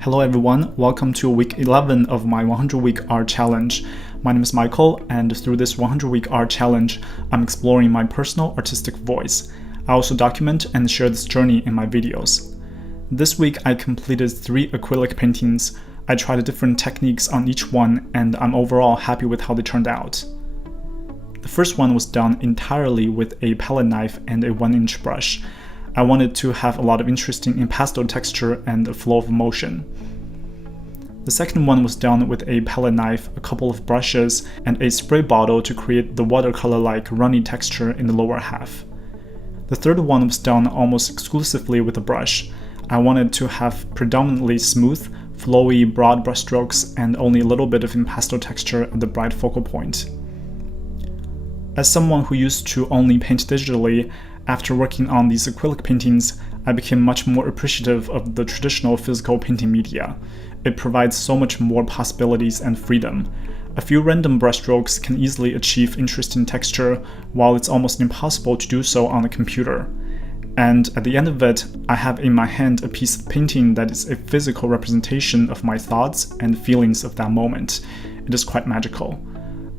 Hello everyone, welcome to week 11 of my 100-week art challenge. My name is Michael, and through this 100-week art challenge, I'm exploring my personal artistic voice. I also document and share this journey in my videos. This week I completed 3 acrylic paintings. I tried different techniques on each one, and I'm overall happy with how they turned out. The first one was done entirely with a palette knife and a 1-inch brush. I wanted to have a lot of interesting impasto texture and a flow of motion. The second one was done with a palette knife, a couple of brushes, and a spray bottle to create the watercolor-like runny texture in the lower half. The third one was done almost exclusively with a brush. I wanted to have predominantly smooth, flowy, broad brushstrokes and only a little bit of impasto texture at the bright focal point. As someone who used to only paint digitally, after working on these acrylic paintings, I became much more appreciative of the traditional physical painting media. It provides so much more possibilities and freedom. A few random brushstrokes can easily achieve interesting texture, while it's almost impossible to do so on a computer. And at the end of it, I have in my hand a piece of painting that is a physical representation of my thoughts and feelings of that moment. It is quite magical.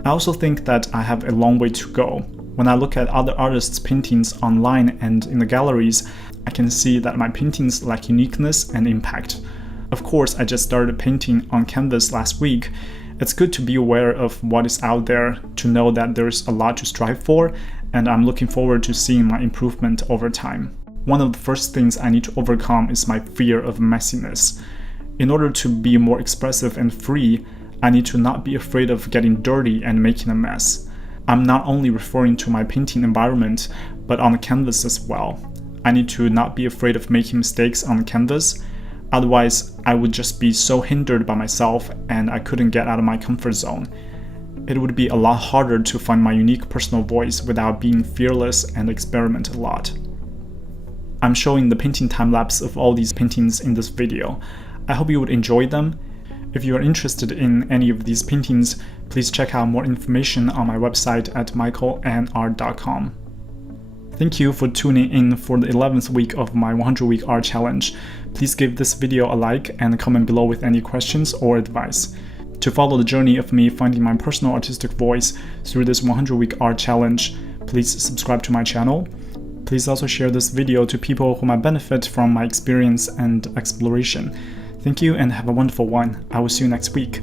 I also think that I have a long way to go. When I look at other artists' paintings online and in the galleries, I can see that my paintings lack uniqueness and impact. Of course, I just started painting on canvas last week. It's good to be aware of what is out there, to know that there's a lot to strive for, and I'm looking forward to seeing my improvement over time. One of the first things I need to overcome is my fear of messiness. In order to be more expressive and free, I need to not be afraid of getting dirty and making a mess. I'm not only referring to my painting environment, but on the canvas as well. I need to not be afraid of making mistakes on the canvas, otherwise I would just be so hindered by myself and I couldn't get out of my comfort zone. It would be a lot harder to find my unique personal voice without being fearless and experiment a lot. I'm showing the painting time-lapse of all these paintings in this video. I hope you would enjoy them. If you are interested in any of these paintings, please check out more information on my website at michaelandart.com. Thank you for tuning in for the 11th week of my 100-week art challenge. Please give this video a like and comment below with any questions or advice. To follow the journey of me finding my personal artistic voice through this 100-week art challenge, please subscribe to my channel. Please also share this video to people who might benefit from my experience and exploration. Thank you and have a wonderful one. I will see you next week.